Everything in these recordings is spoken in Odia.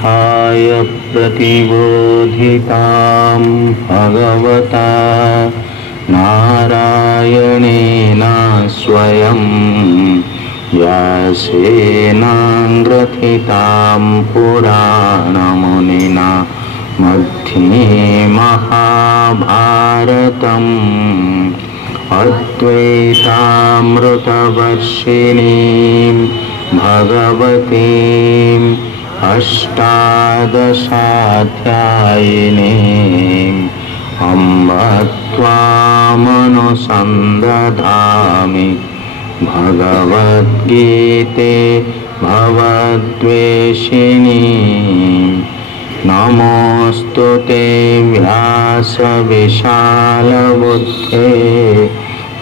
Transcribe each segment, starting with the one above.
उत्थाय प्रतिबोधितां भगवता नारायणेन स्वयं व्यासेनाग्रथितां पुराणमुनिना मध्ये महाभारतम् अद्वैतामृतवर्षिणीं भगवतीम् अष्टादशाध्यायिनीम् अम्ब त्वामनुसन्दधामि भगवद्गीते भवद्वेषिणी नमोऽस्तु ते व्यासविशालबुद्धे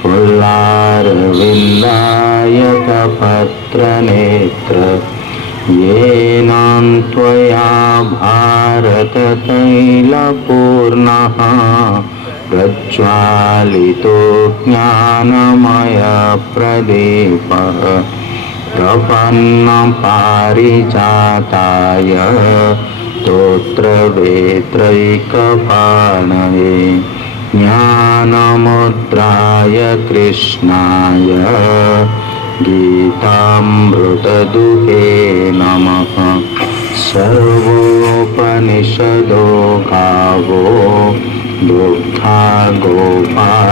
पुल्लारविन्दायतपत्रनेत्र येन त्वया भारततैलपूर्णः प्रज्वालितो ज्ञानमयप्रदीपः प्रपन्नपारिजाताय स्तोत्रवेत्रैकपाणये ज्ञानमुद्राय कृष्णाय गीतामृतदुहे नमः। सर्वोपनिषदो गावो दुग्धा गोपालनन्दनः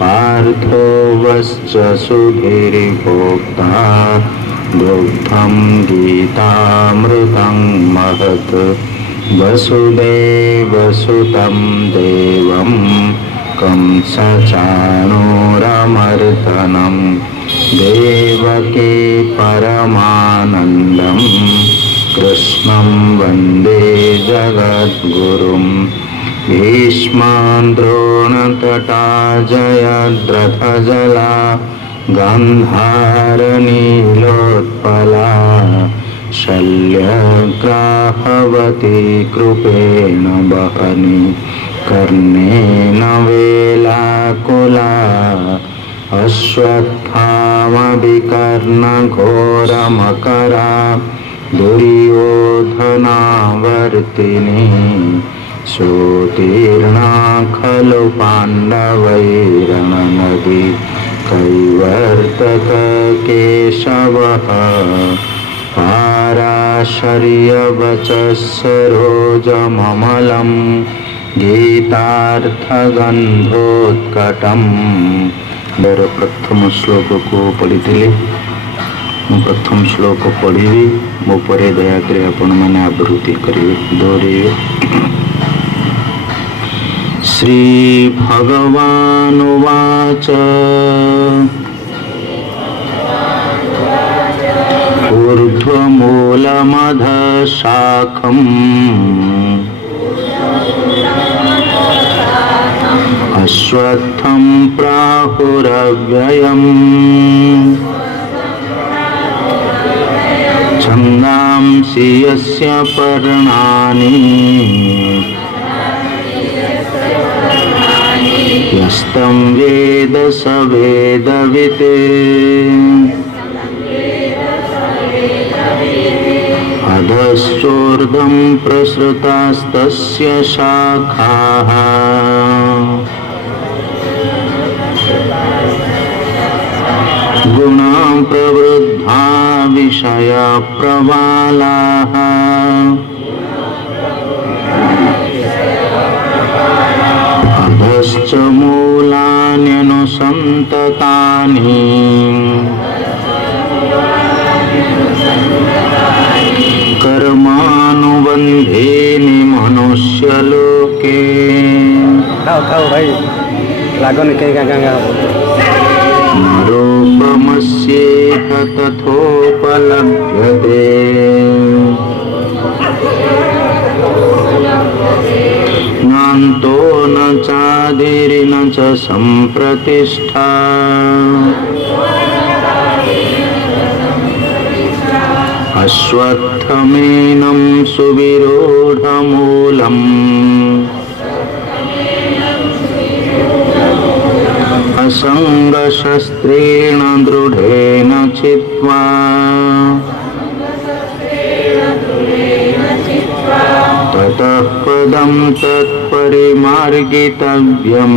पार्थो वश्च सुधीर्भोक्ता दुग्धं गीतामृतं महत् वसुदेवसुतं देवं कंसचाणूरमर्दनं देवकी परमानन्दं कृष्णं वन्दे जगद्गुरुं भीष्मान् द्रोणतटा जयद्रथजला गन्धारनीलोत्पला शल्यग्राहवती कृपेण वहनी कर्णेन वेलाकुला अश्वत्थामविकर्णघोरमकरा दुर्योधनावर्तिनी सोत्तीर्णा खलु पाण्डवैरणनदी कैवर्तककेशवः पाराशर्यवचः सरोजममलं गीतार्थगन्धोत्कटम्। प्रथम श्लोक को पढ़ी प्रथम श्लोक पढ़ी मो पर दयाकोरी आपण मैंने आवृत्ति करेंगे दोहराइए। श्री भगवानुवाच ऊर्ध्वमूलमधः शाखम् अश्वत्थं प्राहुरव्ययम् छन्दांसि यस्य पर्णानि यस्तं वेद स वेदवित् अधश्चोर्ध्वं प्रसृतास्तस्य शाखाः गुणा प्रवृद्धा विषया प्रवालाः अधश्च मूलान्यनुसन्ततानि कर्मानुबन्धेनि मनुष्यलोके। नरोपमस्येह तथोपलभ्यते नान्तो न चादिर्न च सम्प्रतिष्ठा अश्वत्थमेनं सुविरूढमूलम् असङ्गशस्त्रेण दृढेन चित्वा पदं तत्परिमार्गितव्यम्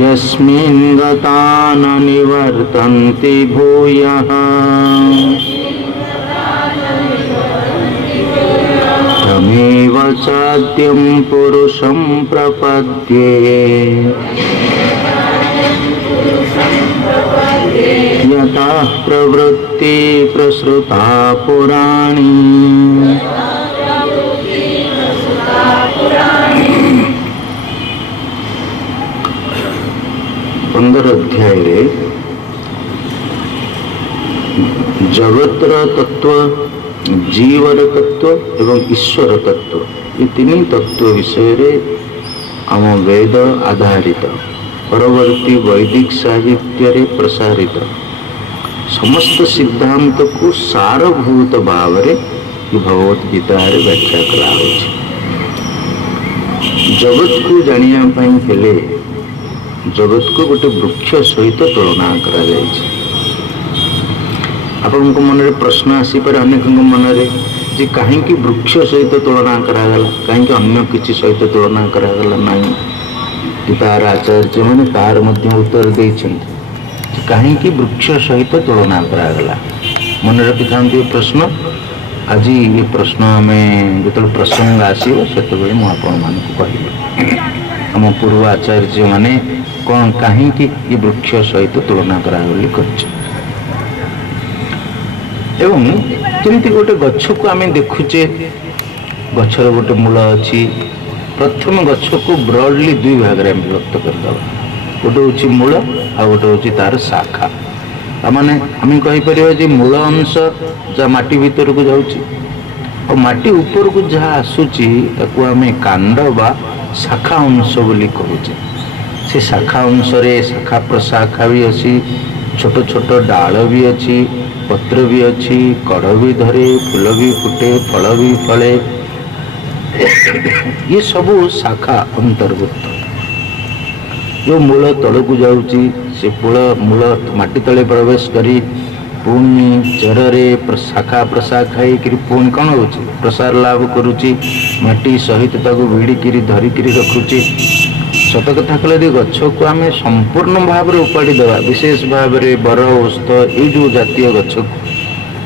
यस्मिन् गता न निवर्तन्ति भूयः तमेव चाद्यं पुरुषं प्रपद्ये यतः प्रवृत्ति प्रसृता पुराणी। 15 अध्याय जगतर तत्व, जीवर तत्व एवं ईश्वर तत्व, ये तीन तत्व विषय आम वेद आधारित परवर्ती वैदिक साहित्य प्रसारित समस्त सिद्धांत को सारभूत भाव में भगवत गीता व्याख्या करा। जगत को जानिया जगत को गोटे वृक्ष सहित तुलना करा जायछि। आपण मन में प्रश्न आसीपर अनेक मन में जे कहीं वृक्ष सहित तुलना करागला, कहीं अन्य किसी सहित तुलना करागला नहीं। गीतार आचार्य मैंने तार मध्य उत्तर देछन्ति कहीं वृक्ष सहित तुलना करागला। मन रखि था प्रश्न। आज ये प्रश्न आम जो प्रसंग आसो से मुझे आम पूर्व आचार्य मैंने कौन कहीं ये वृक्ष सहित तुलना करागली एवं जमी गोटे गछ को आम देखुचे, गचर गोटे मूल अच्छी। प्रथम गछ को ब्रॉडली दुई भाग में विभक्त करदे, गोटे हूँ मूल आ गोटे हूँ तार शाखा। माने आम कहीपर मूल अंश जहाँ माटी भीतर को जाऊँगी और माटी ऊपर को जहाँ आसूची ताकू आम कांड बा शाखा अंश बोली कहूचे। से शाखा अंश रे शाखा प्रशाखा भी अच्छी, छोट छोट डाल भी अच्छी, पत्र भी अच्छी, कड़ भी धरे, फूल भी फुटे, फल भी फले। ये सबू शाखा अंतर्भुक्त। जो मूल तल को जाऊँगी से मूल माटी तले प्रवेश करी पुणी चेरे शाखा प्रशाखा पुणी कौन हो प्रसार लाभ करुच्ची, माटी सहित भिड़िकी धरिकी रखुची। सत कथा कहले गछ को आम संपूर्ण भाव में उपाड़ी देवा, विशेष भाव में बर औषध ये जो जातीय गछ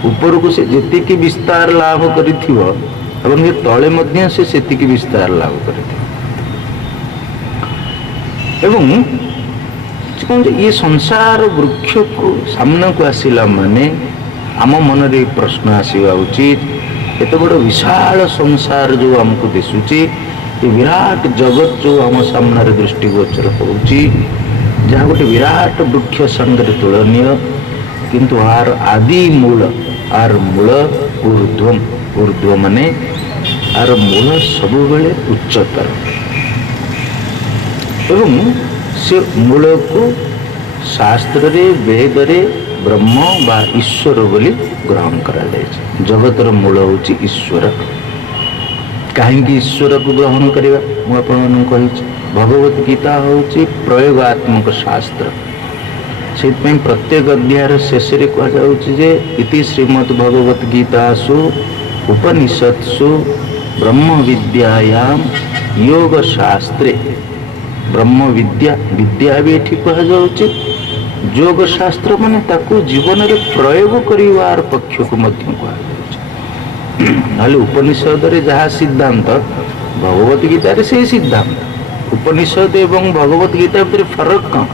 ऊपर को से जी विस्तार लाभ कर तले मध्य से विस्तार लाभ कर। ये संसार वृक्ष को सामने को आसला माने आम मन रे प्रश्न आसवा उचित, एत बड़ विशाल संसार जो आमको दिशुची, ये विराट जगत जो आम सामने दृष्टिगोचर होची, जहाँ गोटे विराट वृक्ष संगे तुलनीय, किंतु आर आदि मूल आर मूल ऊर्ध्वम, ऊर्ध्व माने आर मूल सबु बेले उच्चतर एवं से मूल को शास्त्र रे वेद रे ब्रह्म बा ईश्वर बोली ग्रहण करा जाए। जगतर मूल होची ईश्वर। कहीं ईश्वर को ग्रहण करवा मुझे भगवत गीता होची प्रयोगात्मक शास्त्र। से प्रत्येक अध्याय शेष कहुचे इति श्रीमद् भगवत गीतासु उपनिषत्सु ब्रह्म विद्यायाम योग शास्त्रे, ब्रह्म विद्या विद्या भी ये कहुचे, योग शास्त्र माने ताकू जीवन में प्रयोग करिवार पक्ष को मध्य कहुचे। उपनिषद रे जहाँ सिद्धांत भगवत गीता रे से सिद्धांत, उपनिषद एवं भगवत गीता भितर फरक कौन?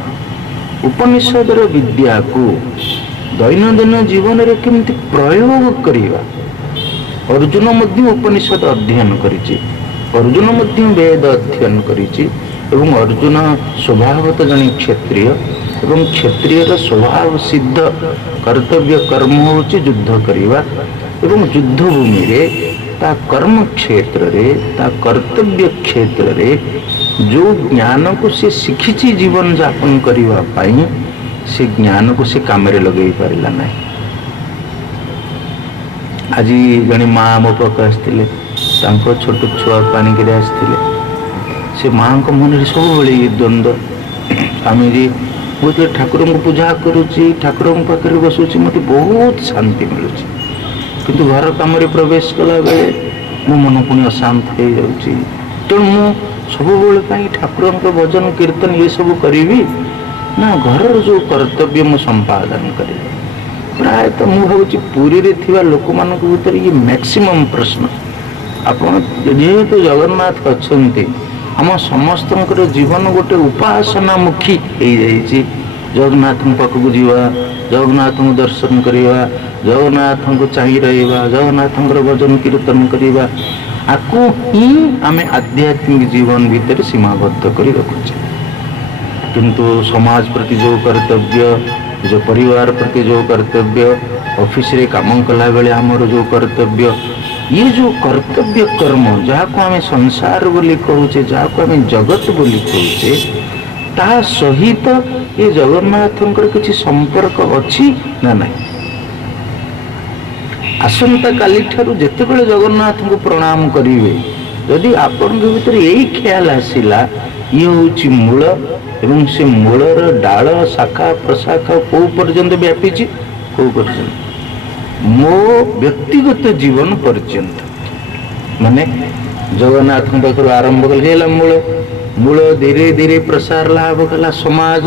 उपनिषद विद्या को दैनंदिन जीवन में केमती प्रयोग करिवा। अर्जुन मध्य उपनिषद अध्ययन करिछि, अर्जुन मध्य वेद अध्ययन करिछि एवं अर्जुन स्वभावत जने क्षत्रिय एवं क्षत्रिय स्वभाव सिद्ध कर्तव्य कर्म होछि युद्ध करिवा एवं युद्ध भूमि रे ता कर्म क्षेत्र रे ता कर्तव्य क्षेत्र रे जो ज्ञान को से शिखिछि जीवन यापन करिवा पाई से ज्ञान को से काम रे लगे पारिला नहीं। आज जने माँ मो पाक आसते छोट छुआ पानी के आसते से माँ को मन में सब ये द्वंद्व आम मुझे ठाकुर को पूजा करुच्ची ठाकुर पाखे बसुची मत बहुत शांति मिलूँ କିନ୍ତୁ ଘର କାମରେ ପ୍ରବେଶ କଲା ବେଳେ ମୋ ମନ ପୁଣି ଅଶାନ୍ତ ହେଇଯାଉଛି। ତେଣୁ ମୁଁ ସବୁବେଳେ ପାଇଁ ଠାକୁରଙ୍କ ଭଜନ କୀର୍ତ୍ତନ ଏସବୁ କରିବି ନା ଘରର ଯେଉଁ କର୍ତ୍ତବ୍ୟ ମୁଁ ସମ୍ପାଦନ କରିବି। ପ୍ରାୟତଃ ମୁଁ ଭାବୁଛି ପୁରୀରେ ଥିବା ଲୋକମାନଙ୍କ ଭିତରେ ଇଏ ମ୍ୟାକ୍ସିମମ୍ ପ୍ରଶ୍ନ। ଆପଣ ଯେହେତୁ ଜଗନ୍ନାଥ ଅଛନ୍ତି, ଆମ ସମସ୍ତଙ୍କର ଜୀବନ ଗୋଟେ ଉପାସନାମୁଖୀ ହେଇଯାଇଛି। ଜଗନ୍ନାଥଙ୍କ ପାଖକୁ ଯିବା, ଜଗନ୍ନାଥଙ୍କୁ ଦର୍ଶନ କରିବା, ଜଗନ୍ନାଥଙ୍କୁ ଚାହିଁ ରହିବା, ଜଗନ୍ନାଥଙ୍କର ଭଜନ କୀର୍ତ୍ତନ କରିବା, ଆକୁ ହିଁ ଆମେ ଆଧ୍ୟାତ୍ମିକ ଜୀବନ ଭିତରେ ସୀମାବଦ୍ଧ କରି ରଖୁଛେ। କିନ୍ତୁ ସମାଜ ପ୍ରତି ଯେଉଁ କର୍ତ୍ତବ୍ୟ, ନିଜ ପରିବାର ପ୍ରତି ଯେଉଁ କର୍ତ୍ତବ୍ୟ, ଅଫିସରେ କାମ କଲାବେଳେ ଆମର ଯେଉଁ କର୍ତ୍ତବ୍ୟ, ଇଏ ଯେଉଁ କର୍ତ୍ତବ୍ୟ କର୍ମ ଯାହାକୁ ଆମେ ସଂସାର ବୋଲି କହୁଛେ, ଯାହାକୁ ଆମେ ଜଗତ ବୋଲି କହୁଛେ, ତା ସହିତ ଏ ଜଗନ୍ନାଥଙ୍କର କିଛି ସମ୍ପର୍କ ଅଛି ନା ନାହିଁ? ଆସନ୍ତା କାଲିଠାରୁ ଯେତେବେଳେ ଜଗନ୍ନାଥଙ୍କୁ ପ୍ରଣାମ କରିବେ, ଯଦି ଆପଣଙ୍କ ଭିତରେ ଏଇ ଖ୍ୟାଲ ଆସିଲା ଇଏ ହେଉଛି ମୂଳ ଏବଂ ସେ ମୂଳର ଡାଳ ଶାଖା ପ୍ରଶାଖା କୋଉ ପର୍ଯ୍ୟନ୍ତ ବ୍ୟାପିଛି, କୋଉ ପର୍ଯ୍ୟନ୍ତ? ମୋ ବ୍ୟକ୍ତିଗତ ଜୀବନ ପର୍ଯ୍ୟନ୍ତ। ମାନେ ଜଗନ୍ନାଥଙ୍କ ପାଖରୁ ଆରମ୍ଭ କଲେ ହେଲା ମୂଳ, ମୂଳ ଧୀରେ ଧୀରେ ପ୍ରସାର ଲାଭ କଲା ସମାଜ,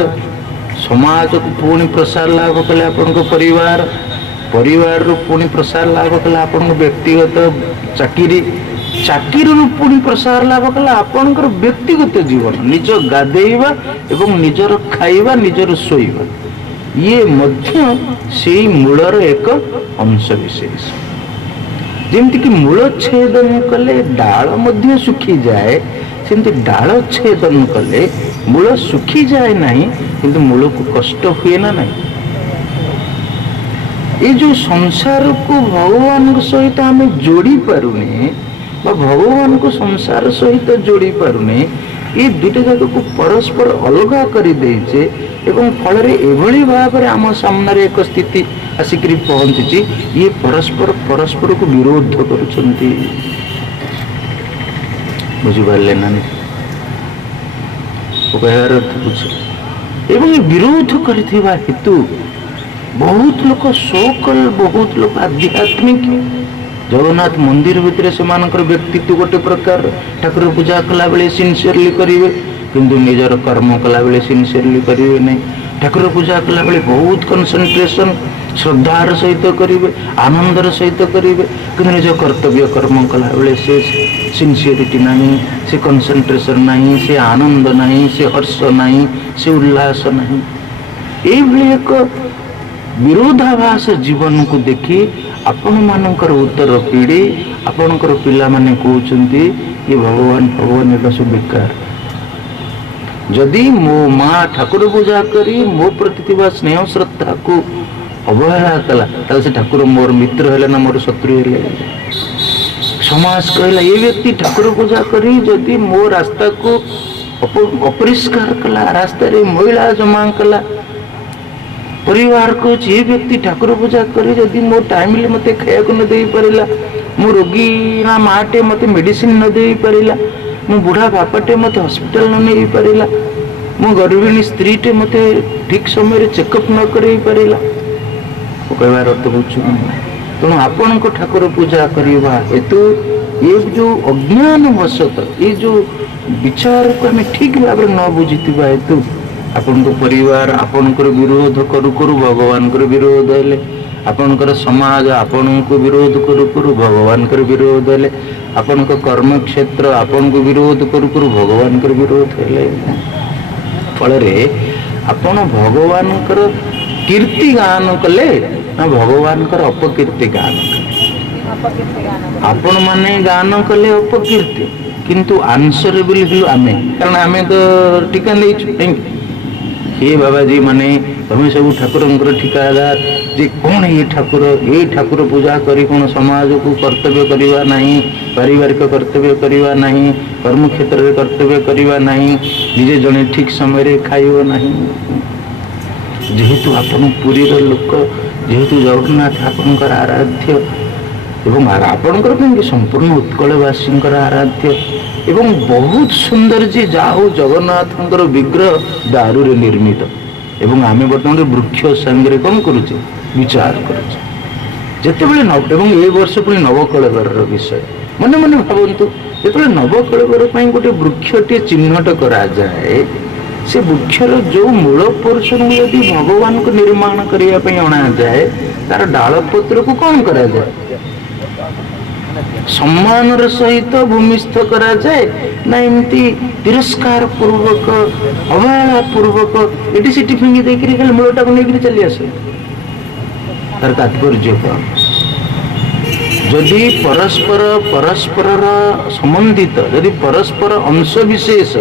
ସମାଜକୁ ପୁଣି ପ୍ରସାର ଲାଭ କଲେ ଆପଣଙ୍କ ପରିବାର, ପରିବାରରୁ ପୁଣି ପ୍ରସାର ଲାଭ କଲା ଆପଣଙ୍କ ବ୍ୟକ୍ତିଗତ ଚାକିରି, ଚାକିରିରୁ ପୁଣି ପ୍ରସାର ଲାଭ କଲା ଆପଣଙ୍କର ବ୍ୟକ୍ତିଗତ ଜୀବନ, ନିଜ ଗାଧେଇବା ଏବଂ ନିଜର ଖାଇବା, ନିଜର ଶୋଇବା, ଇଏ ମଧ୍ୟ ସେଇ ମୂଳର ଏକ ଅଂଶ ବିଶେଷ। ଯେମିତିକି ମୂଳ ଚ୍ଛେଦନ କଲେ ଡାଳ ମଧ୍ୟ ଶୁଖିଯାଏ, ସେମିତି ଡାଳ ଚ୍ଛେଦନ କଲେ ମୂଳ ଶୁଖିଯାଏ ନାହିଁ, କିନ୍ତୁ ମୂଳକୁ କଷ୍ଟ ହୁଏ ନା ନାହିଁ? ଏ ଯେଉଁ ସଂସାରକୁ ଭଗବାନଙ୍କ ସହିତ ଆମେ ଯୋଡ଼ି ପାରୁନେ ବା ଭଗବାନଙ୍କୁ ସଂସାର ସହିତ ଯୋଡ଼ି ପାରୁନେ, ଏ ଦୁଇଟା ଯାକକୁ ପରସ୍ପର ଅଲଗା କରିଦେଇଛେ ଏବଂ ଫଳରେ ଏଭଳି ଭାବରେ ଆମ ସାମ୍ନାରେ ଏକ ସ୍ଥିତି ଆସିକରି ପହଞ୍ଚିଛି, ଇଏ ପରସ୍ପରକୁ ବିରୋଧ କରୁଛନ୍ତି। ବୁଝିପାରିଲେ ନା? କହିବାର ଅର୍ଥ ବୁଝିଲେ? ଏବଂ ଏ ବିରୋଧ କରିଥିବା ହେତୁ ବହୁତ ଲୋକ ସୋକଲ, ବହୁତ ଲୋକ ଆଧ୍ୟାତ୍ମିକ, ଜଗନ୍ନାଥ ମନ୍ଦିର ଭିତରେ ସେମାନଙ୍କର ବ୍ୟକ୍ତିତ୍ୱ ଗୋଟେ ପ୍ରକାର, ଠାକୁର ପୂଜା କଲାବେଳେ ସିନସିୟରଲି କରିବେ, କିନ୍ତୁ ନିଜର କର୍ମ କଲାବେଳେ ସିନସିୟରଲି କରିବେ ନାହିଁ। ଠାକୁର ପୂଜା କଲାବେଳେ ବହୁତ କନସେନ୍ଟ୍ରେସନ୍ ଶ୍ରଦ୍ଧାର ସହିତ କରିବେ, ଆନନ୍ଦର ସହିତ କରିବେ, କିନ୍ତୁ ନିଜ କର୍ତ୍ତବ୍ୟ କର୍ମ କଲାବେଳେ ସେ ସିନସିୟରିଟି ନାହିଁ, ସେ କନସେନ୍ଟ୍ରେସନ୍ ନାହିଁ, ସେ ଆନନ୍ଦ ନାହିଁ, ସେ ହର୍ଷ ନାହିଁ, ସେ ଉଲ୍ଲାସ ନାହିଁ। ଏଇଭଳି ଏକ ବିରୋଧାଭାସ ଜୀବନକୁ ଦେଖି ଆପଣମାନଙ୍କର ଉତ୍ତର ପିଢ଼ି, ଆପଣଙ୍କର ପିଲାମାନେ କହୁଛନ୍ତି ଏ ଭଗବାନ ଭଗବାନ ଏଟା ସବୁ ବେକାର। ଯଦି ମୋ ମା ଠାକୁର ପୂଜା କରି ମୋ ପ୍ରତି ଥିବା ସ୍ନେହ ଶ୍ରଦ୍ଧାକୁ ଅବହେଳା କଲା, ତାହେଲେ ସେ ଠାକୁର ମୋର ମିତ୍ର ହେଲେ ନା ମୋର ଶତ୍ରୁ ହେଲେ? ସମାଜ କହିଲା ଏ ବ୍ୟକ୍ତି ଠାକୁର ପୂଜା କରି ଯଦି ମୋ ରାସ୍ତାକୁ ଅପରିଷ୍କାର କଲା, ରାସ୍ତାରେ ମଇଳା ଜମା କଲା, ପରିବାର କହୁଛି ଏ ବ୍ୟକ୍ତି ଠାକୁର ପୂଜା କରି ଯଦି ମୋ ଟାଇମରେ ମୋତେ ଖାଇବାକୁ ନ ଦେଇପାରିଲା, ମୋ ରୋଗୀ ନା ମାଟେ ମୋତେ ମେଡ଼ିସିନ ନ ଦେଇପାରିଲା, ମୋ ବୁଢ଼ା ବାପାଟେ ମୋତେ ହସ୍ପିଟାଲ ନ ନେଇପାରିଲା, ମୋ ଗର୍ଭିଣୀ ସ୍ତ୍ରୀଟେ ମୋତେ ଠିକ୍ ସମୟରେ ଚେକଅପ୍ ନ କରେଇ ପାରିଲା, କହିବାର ଅର୍ଥ ବୁଝୁଛନ୍ତି? ତେଣୁ ଆପଣଙ୍କ ଠାକୁର ପୂଜା କରିବା ହେତୁ ଏ ଯେଉଁ ଅଜ୍ଞାନ ବଶତଃ, ଏ ଯେଉଁ ବିଚାରକୁ ଆମେ ଠିକ୍ ଭାବରେ ନ ବୁଝିଥିବା ହେତୁ ଆପଣଙ୍କ ପରିବାର ଆପଣଙ୍କର ବିରୋଧ କରୁ କରୁ ଭଗବାନଙ୍କର ବିରୋଧ ହେଲେ, ଆପଣଙ୍କର ସମାଜ ଆପଣଙ୍କୁ ବିରୋଧ କରୁ କରୁ ଭଗବାନଙ୍କର ବିରୋଧ ହେଲେ, ଆପଣଙ୍କ କର୍ମକ୍ଷେତ୍ର ଆପଣଙ୍କୁ ବିରୋଧ କରୁ କରୁ ଭଗବାନଙ୍କର ବିରୋଧ ହେଲେ। ଫଳରେ ଆପଣ ଭଗବାନଙ୍କର କୀର୍ତ୍ତି ଗାନ କଲେ ନା ଭଗବାନଙ୍କର ଅପକୀର୍ତ୍ତି ଗାନ କଲେ? ଆପଣମାନେ ଗାନ କଲେ ଅପକୀର୍ତ୍ତି, କିନ୍ତୁ ଆନ୍ସରେବଲ୍ ହେଲୁ ଆମେ, କାରଣ ଆମେ ତ ଠିକା ନେଇଛୁ। ଏ ବାବାଜୀ ମାନେ ତମେ ସବୁ ଠାକୁରଙ୍କର ଠିକାଦାର, ଯେ କ'ଣ ଏ ଠାକୁର ପୂଜା କରି କ'ଣ ସମାଜକୁ କର୍ତ୍ତବ୍ୟ କରିବା ନାହିଁ, ପାରିବାରିକ କର୍ତ୍ତବ୍ୟ କରିବା ନାହିଁ, କର୍ମକ୍ଷେତ୍ରରେ କର୍ତ୍ତବ୍ୟ କରିବା ନାହିଁ, ନିଜେ ଜଣେ ଠିକ୍ ସମୟରେ ଖାଇବ ନାହିଁ। ଯେହେତୁ ଆପଣ ପୁରୀର ଲୋକ, ଯେହେତୁ ଜଗନ୍ନାଥ ଆପଣଙ୍କର ଆରାଧ୍ୟ ଏବଂ ଆପଣଙ୍କର କାହିଁକି ସମ୍ପୂର୍ଣ୍ଣ ଉତ୍କଳବାସୀଙ୍କର ଆରାଧ୍ୟ, ଏବଂ ବହୁତ ସୁନ୍ଦର ଯେ ଯାହା ହଉ ଜଗନ୍ନାଥଙ୍କର ବିଗ୍ରହ ଦାରୁରେ ନିର୍ମିତ, ଏବଂ ଆମେ ବର୍ତ୍ତମାନ ବୃକ୍ଷ ସାଙ୍ଗରେ କ'ଣ କରୁଛେ, ବିଚାର କରୁଛେ। ଯେତେବେଳେ ଏବଂ ଏ ବର୍ଷ ପୁଣି ନବକଳେବରର ବିଷୟ ମନେ ମନେ ଭାବନ୍ତୁ, ଯେତେବେଳେ ନବକଳେବର ପାଇଁ ଗୋଟେ ବୃକ୍ଷଟିଏ ଚିହ୍ନଟ କରାଯାଏ, ସେ ବୃକ୍ଷର ଯେଉଁ ମୂଳ ପୋର୍ଷଣକୁ ଯଦି ଭଗବାନଙ୍କୁ ନିର୍ମାଣ କରିବା ପାଇଁ ଅଣାଯାଏ, ତାର ଡାଳପତ୍ରକୁ କ'ଣ କରାଯାଏ? ସମ୍ମାନର ସହିତ ଭୂମିସ୍ଥ କରାଯାଏ ନା ଏମିତି ତିରସ୍କାର ପୂର୍ବକ ଅବହେଳା ପୂର୍ବକ ଏଠି ସେଠି ଫିଙ୍ଗି ଦେଇକରି ଖାଲି ମୂଳଟାକୁ ନେଇକରି ଚାଲି ଆସେ? ତାର ତାତ୍ପର୍ଯ୍ୟ କ'ଣ? ଯଦି ପରସ୍ପରର ସମ୍ବନ୍ଧିତ, ଯଦି ପରସ୍ପର ଅଂଶ ବିଶେଷ,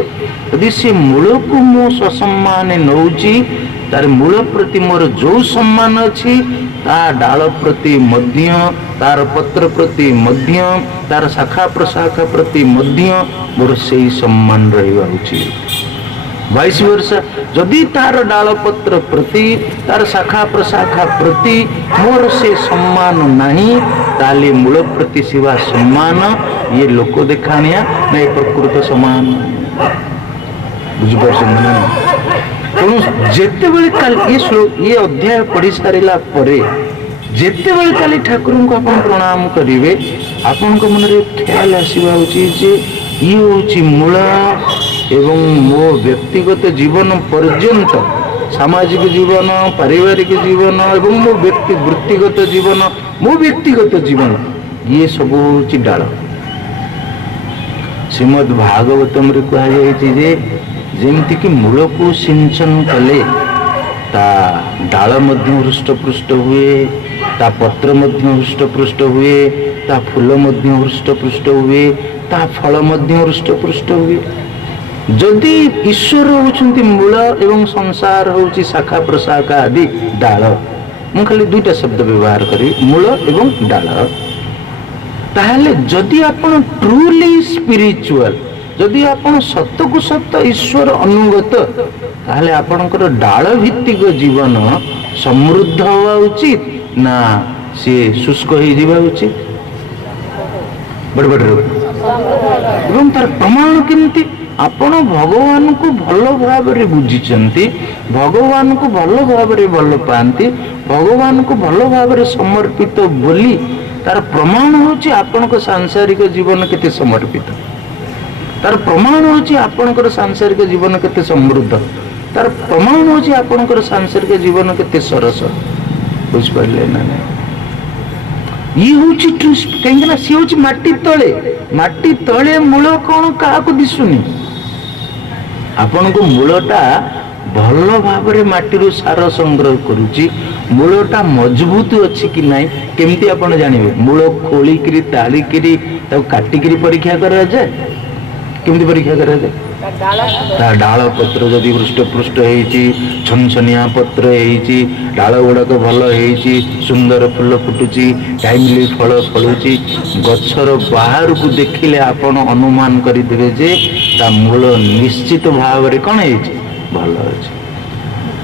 ଯଦି ସେ ମୂଳକୁ ମୁଁ ସସମ୍ମାନେ ନେଉଛି, ତାର ମୂଳ ପ୍ରତି ମୋର ଯେଉଁ ସମ୍ମାନ ଅଛି, ତା ଡାଳ ପ୍ରତି ମଧ୍ୟ, ତାର ପତ୍ର ପ୍ରତି ମଧ୍ୟ, ତାର ଶାଖା ପ୍ରଶାଖା ପ୍ରତି ମଧ୍ୟ ମୋର ସେଇ ସମ୍ମାନ ରହିବା ଉଚିତ। ଭାଇସ୍ ବର୍ଷା, ଯଦି ତାର ଡାଳ ପତ୍ର ପ୍ରତି, ତାର ଶାଖା ପ୍ରଶାଖା ପ୍ରତି ମୋର ସେ ସମ୍ମାନ ନାହିଁ, ତାହେଲେ ମୂଳ ପ୍ରତି ଥିବା ସମ୍ମାନ ଇଏ ଲୋକ ଦେଖାଣିଆ ନା ଏ ପ୍ରକୃତ ସମାନ? ବୁଝିପାରୁଛନ୍ତି ନା? ତେଣୁ ଯେତେବେଳେ କାଲି ଇଏ ଅଧ୍ୟାୟ ପଢି ସାରିଲା ପରେ ଯେତେବେଳେ କାଲି ଠାକୁରଙ୍କୁ ଆପଣ ପ୍ରଣାମ କରିବେ, ଆପଣଙ୍କ ମନରେ ଖ୍ୟାଲ ଆସିବା ଉଚିତ ଯେ ଇଏ ହେଉଛି ମୂଳ ଏବଂ ମୋ ବ୍ୟକ୍ତିଗତ ଜୀବନ ପର୍ଯ୍ୟନ୍ତ, ସାମାଜିକ ଜୀବନ, ପାରିବାରିକ ଜୀବନ ଏବଂ ମୋ ବୃତ୍ତିଗତ ଜୀବନ, ମୋ ବ୍ୟକ୍ତିଗତ ଜୀବନ, ଇଏ ସବୁ ହେଉଛି ଡାଳ। ଶ୍ରୀମଦ୍ ଭାଗବତମରେ କୁହାଯାଇଛି ଯେ ଯେମିତିକି ମୂଳକୁ ସିଞ୍ଚନ କଲେ ତା ଡାଳ ମଧ୍ୟ ହୃଷ୍ଟପୃଷ୍ଟ ହୁଏ, ତା ପତ୍ର ମଧ୍ୟ ହୃଷ୍ଟପୃଷ୍ଟ ହୁଏ, ତା ଫୁଲ ମଧ୍ୟ ହୃଷ୍ଟପୃଷ୍ଟ ହୁଏ, ତା ଫଳ ମଧ୍ୟ ହୃଷ୍ଟପୃଷ୍ଟ ହୁଏ। ଯଦି ଈଶ୍ୱର ହେଉଛନ୍ତି ମୂଳ ଏବଂ ସଂସାର ହେଉଛି ଶାଖା ପ୍ରଶାଖା ଆଦି ଡାଳ, ମୁଁ ଖାଲି ଦୁଇଟା ଶବ୍ଦ ବ୍ୟବହାର କରିବି, ମୂଳ ଏବଂ ଡାଳ, ତାହେଲେ ଯଦି ଆପଣ ଟ୍ରୁଲି ସ୍ପିରିଚୁଆଲ, ଯଦି ଆପଣ ସତକୁ ସତ ଈଶ୍ୱର ଅନୁଗତ, ତାହେଲେ ଆପଣଙ୍କର ଡାଳ ଭିତ୍ତିକ ଜୀବନ ସମୃଦ୍ଧ ହେବା ଉଚିତ ନା ସିଏ ଶୁଷ୍କ ହେଇଯିବା ଉଚିତ? ଏବଂ ତାର ପ୍ରମାଣ କେମିତି? ଆପଣ ଭଗବାନଙ୍କୁ ଭଲ ଭାବରେ ବୁଝିଛନ୍ତି, ଭଗବାନଙ୍କୁ ଭଲ ଭାବରେ ଭଲ ପାଆନ୍ତି, ଭଗବାନଙ୍କୁ ଭଲ ଭାବରେ ସମର୍ପିତ ବୋଲି ତାର ପ୍ରମାଣ ହେଉଛି ଆପଣଙ୍କ ସାଂସାରିକ ଜୀବନ କେତେ ସମର୍ପିତ, ତାର ପ୍ରମାଣ ହେଉଛି ଆପଣଙ୍କର ସାଂସାରିକ ଜୀବନ କେତେ ସମୃଦ୍ଧ, ତାର ପ୍ରମାଣ ହେଉଛି ଆପଣଙ୍କର ସାଂସାରିକ ଜୀବନ କେତେ ସରସ। ବୁଝିପାରିଲେ ନା? ଇଏ ହେଉଛି କାହିଁକି ନା ସିଏ ହେଉଛି ମାଟି ତଳେ, ମାଟି ତଳେ ମୂଳ କ'ଣ କାହାକୁ ଦିଶୁନି। ଆପଣଙ୍କ ମୂଳଟା ଭଲ ଭାବରେ ମାଟିରୁ ସାର ସଂଗ୍ରହ କରୁଛି, ମୂଳଟା ମଜବୁତ ଅଛି କି ନାହିଁ କେମିତି ଆପଣ ଜାଣିବେ? ମୂଳ ଖୋଳିକିରି ତାଳିକିରି ତାକୁ କାଟିକିରି ପରୀକ୍ଷା କରାଯାଏ। କେମିତି ପରୀକ୍ଷା କରାଯାଏ? ତା ଡାଳ ପତ୍ର ଯଦି ହୃଷ୍ଟପୃଷ୍ଟ ହେଇଛି, ଛନଛନିଆ ପତ୍ର ହେଇଛି, ଡାଳ ଗୁଡାକ ଭଲ ହେଇଛି, ସୁନ୍ଦର ଫୁଲ ଫୁଟୁଛି, ଟାଇମଲି ଫଳ ଫଳୁଛି, ଗଛର ବାହାରକୁ ଦେଖିଲେ ଆପଣ ଅନୁମାନ କରିଦେବେ ଯେ ତା ମୂଳ ନିଶ୍ଚିତ ଭାବରେ କ'ଣ ହେଇଛି? ଭଲ ଅଛି।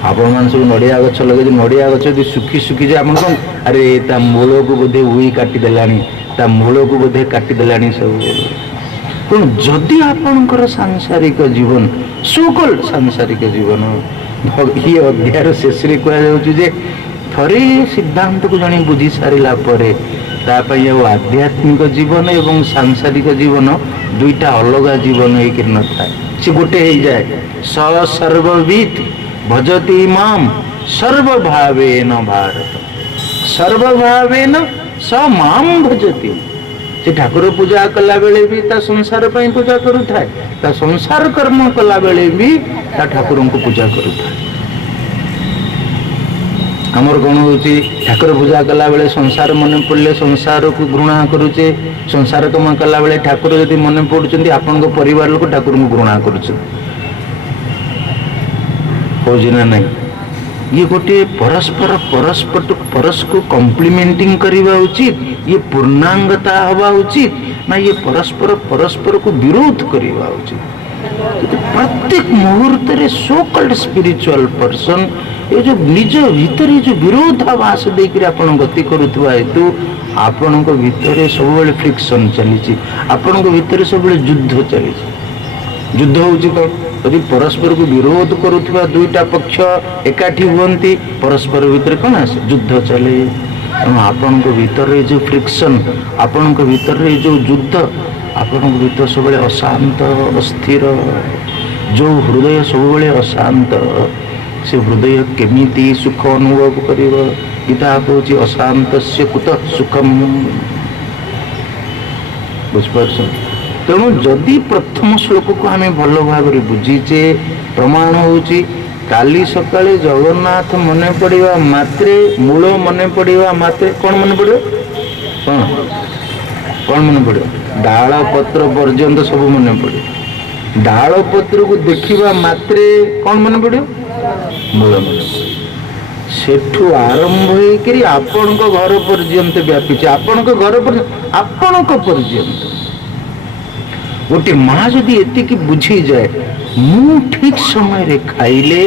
ଆପଣମାନେ ସବୁ ନଡ଼ିଆ ଗଛ ଲଗେଇଛି, ନଡ଼ିଆ ଗଛ ଯଦି ଶୁଖିଯାଏ ଆପଣ କ'ଣ, ଆରେ ତା ମୂଳକୁ ବୋଧେ ଉଇ କାଟିଦେଲାଣି, ତା ମୂଳକୁ ବୋଧେ କାଟିଦେଲାଣି ସବୁ। ତେଣୁ ଯଦି ଆପଣଙ୍କର ସାଂସାରିକ ଜୀବନ, ସୋକଲ୍ ସାଂସାରିକ ଜୀବନ, ଇଏ ଅଧ୍ୟାୟର ଶେଷରେ କୁହାଯାଉଛି ଯେ ଥରେ ସିଦ୍ଧାନ୍ତକୁ ଜଣେ ବୁଝି ସାରିଲା ପରେ ତା ପାଇଁ ଆଉ ଆଧ୍ୟାତ୍ମିକ ଜୀବନ ଏବଂ ସାଂସାରିକ ଜୀବନ ଦୁଇଟା ଅଲଗା ଜୀବନ ହେଇକିରି ନଥାଏ, ସେ ଗୋଟେ ହେଇଯାଏ। ସର୍ବବିତ୍ ଭଜତି ମାମ୍ ସର୍ବଭାବେନ ଭାରତ, ସର୍ବଭାବେନ ସ ମାମ୍ ଭଜତି। ସେ ଠାକୁର ପୂଜା କଲା ବେଳେ ବି ତା ସଂସାର ପାଇଁ ପୂଜା କରୁଥାଏ, ତା ସଂସାର କର୍ମ କଲା ବେଳେ ବି ତା ଠାକୁରଙ୍କୁ ପୂଜା କରୁଥାଏ। ଆମର କ'ଣ ହେଉଛି, ଠାକୁର ପୂଜା କଲା ବେଳେ ସଂସାର ମନେ ପଡ଼ିଲେ ସଂସାରକୁ ଘୃଣା କରୁଛେ, ସଂସାର କାମ କଲା ବେଳେ ଠାକୁର ଯଦି ମନେ ପଡ଼ୁଛନ୍ତି ଆପଣଙ୍କ ପରିବାର ଲୋକ ଠାକୁରଙ୍କୁ ଘୃଣା କରୁଛନ୍ତି। ହଉଛି ନା ନାହିଁ? ଇଏ ଗୋଟିଏ ପରସ୍ପରକୁ କମ୍ପ୍ଲିମେଣ୍ଟିଂ କରିବା ଉଚିତ, ଇଏ ପୂର୍ଣ୍ଣାଙ୍ଗତା ହେବା ଉଚିତ ନା ଇଏ ପରସ୍ପରକୁ ବିରୋଧ କରିବା ଉଚିତ? ପ୍ରତ୍ୟେକ ମୁହୂର୍ତ୍ତରେ ସୋକଲ୍ଡ ସ୍ପିରିଚୁଆଲ ପର୍ସନ ଏ ଯେଉଁ ନିଜ ଭିତରେ ଯେଉଁ ବିରୋଧାଭାସ ଦେଇକରି ଆପଣ ଗତି କରୁଥିବା ହେତୁ ଆପଣଙ୍କ ଭିତରେ ସବୁବେଳେ ଫ୍ରିକ୍ସନ୍ ଚାଲିଛି, ଆପଣଙ୍କ ଭିତରେ ସବୁବେଳେ ଯୁଦ୍ଧ ଚାଲିଛି। ଯୁଦ୍ଧ ହେଉଛି କ'ଣ? ଯଦି ପରସ୍ପରକୁ ବିରୋଧ କରୁଥିବା ଦୁଇଟା ପକ୍ଷ ଏକାଠି ହୁଅନ୍ତି, ପରସ୍ପର ଭିତରେ କ'ଣ ଆସେ? ଯୁଦ୍ଧ ଚାଲେ। ତେଣୁ ଆପଣଙ୍କ ଭିତରେ ଏ ଯେଉଁ ଫ୍ରିକ୍ସନ୍, ଆପଣଙ୍କ ଭିତରେ ଏ ଯେଉଁ ଯୁଦ୍ଧ, ଆପଣଙ୍କ ଭିତରେ ସବୁବେଳେ ଅଶାନ୍ତ ଅସ୍ଥିର, ଯେଉଁ ହୃଦୟ ସବୁବେଳେ ଅଶାନ୍ତ, ସେ ହୃଦୟ କେମିତି ସୁଖ ଅନୁଭବ କରିବ? ଗୀତା କହୁଛି ଅଶାନ୍ତସ୍ୟ କୁତଃ ସୁଖମ୍। ବୁଝିପାରୁଛନ୍ତି? ତେଣୁ ଯଦି ପ୍ରଥମ ଶ୍ଲୋକକୁ ଆମେ ଭଲ ଭାବରେ ବୁଝିଛେ, ପ୍ରମାଣ ହେଉଛି କାଲି ସକାଳେ ଜଗନ୍ନାଥ ମନେ ପଡ଼ିବା ମାତ୍ରେ, ମୂଳ ମନେ ପଡ଼ିବା ମାତ୍ରେ କ'ଣ ମନେ ପଡ଼ିବ? କ'ଣ ମନେ ପଡ଼ିବ? ଡାଳ ପତ୍ର ପର୍ଯ୍ୟନ୍ତ ସବୁ ମନେ ପଡ଼ିବ। ଡାଳ ପତ୍ରକୁ ଦେଖିବା ମାତ୍ରେ କ'ଣ ମନେ ପଡ଼ିବ? ମୂଳ ମନେ ପଡ଼ିବ। ସେଠୁ ଆରମ୍ଭ ହେଇକରି ଆପଣଙ୍କ ଘର ପର୍ଯ୍ୟନ୍ତ ବ୍ୟାପିଛି, ଆପଣଙ୍କ ଘର ଆପଣଙ୍କ ପର୍ଯ୍ୟନ୍ତ। ଗୋଟେ ମା ଯଦି ଏତିକି ବୁଝିଯାଏ, ମୁଁ ଠିକ ସମୟରେ ଖାଇଲେ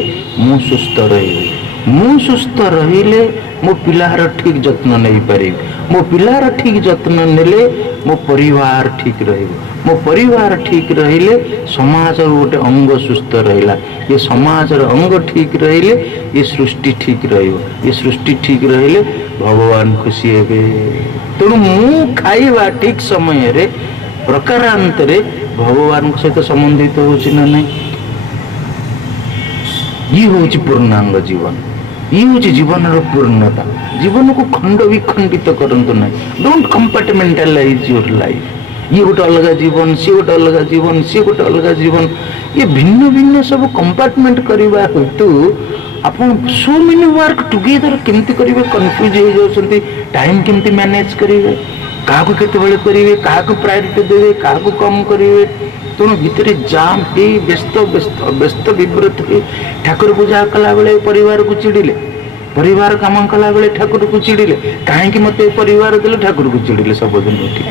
ମୁଁ ସୁସ୍ଥ ରହିବି, ମୁଁ ସୁସ୍ଥ ରହିଲେ ମୋ ପିଲାର ଠିକ ଯତ୍ନ ନେଇପାରିବି, ମୋ ପିଲାର ଠିକ ଯତ୍ନ ନେଲେ ମୋ ପରିବାର ଠିକ ରହିବ, ମୋ ପରିବାର ଠିକ ରହିଲେ ସମାଜର ଗୋଟେ ଅଙ୍ଗ ସୁସ୍ଥ ରହିଲା, ଏ ସମାଜର ଅଙ୍ଗ ଠିକ ରହିଲେ ଏ ସୃଷ୍ଟି ଠିକ ରହିବ, ଏ ସୃଷ୍ଟି ଠିକ ରହିଲେ ଭଗବାନ ଖୁସି ହେବେ। ତେଣୁ ମୁଁ ଖାଇବା ଠିକ ସମୟରେ ପ୍ରକାରାନ୍ତରେ ଭଗବାନଙ୍କ ସହିତ ସମ୍ବନ୍ଧିତ ହେଉଛି ନା ନାହିଁ? ଇଏ ହେଉଛି ପୂର୍ଣ୍ଣାଙ୍ଗ ଜୀବନ, ଇଏ ହେଉଛି ଜୀବନର ପୂର୍ଣ୍ଣତା। ଜୀବନକୁ ଖଣ୍ଡ ବିଖଣ୍ଡିତ କରନ୍ତୁ ନାହିଁ। Don't compartmentalise your life. ଇଏ ଗୋଟେ ଅଲଗା ଜୀବନ, ସିଏ ଗୋଟେ ଅଲଗା ଜୀବନ, ସିଏ ଗୋଟେ ଅଲଗା ଜୀବନ, ଇଏ ଭିନ୍ନ ଭିନ୍ନ ସବୁ କମ୍ପାର୍ଟମେଣ୍ଟ କରିବା ହେତୁ ଆପଣ ସୋ ମେନି ୱାର୍କ ଟୁଗେଦର କେମିତି କରିବେ କନଫ୍ୟୁଜ ହେଇଯାଉଛନ୍ତି। ଟାଇମ କେମିତି ମ୍ୟାନେଜ କରିବେ, କାହାକୁ କେତେବେଳେ କରିବେ, କାହାକୁ ପ୍ରାୟୋରିଟି ଦେବେ, କାହାକୁ କମ୍ କରିବେ। ତେଣୁ ଭିତରେ ଜାମ୍ ହେଇ ବ୍ୟସ୍ତ ବିବ୍ରତ ହେଇ ଠାକୁର ପୂଜା କଲାବେଳେ ପରିବାରକୁ ଚିଡ଼ିଲେ, ପରିବାର କାମ କଲାବେଳେ ଠାକୁରକୁ ଚିଡ଼ିଲେ, କାହିଁକି ମୋତେ ପରିବାର ଦେଲେ, ଠାକୁରକୁ ଚିଡ଼ିଲେ। ସବୁଦିନ ଉଠି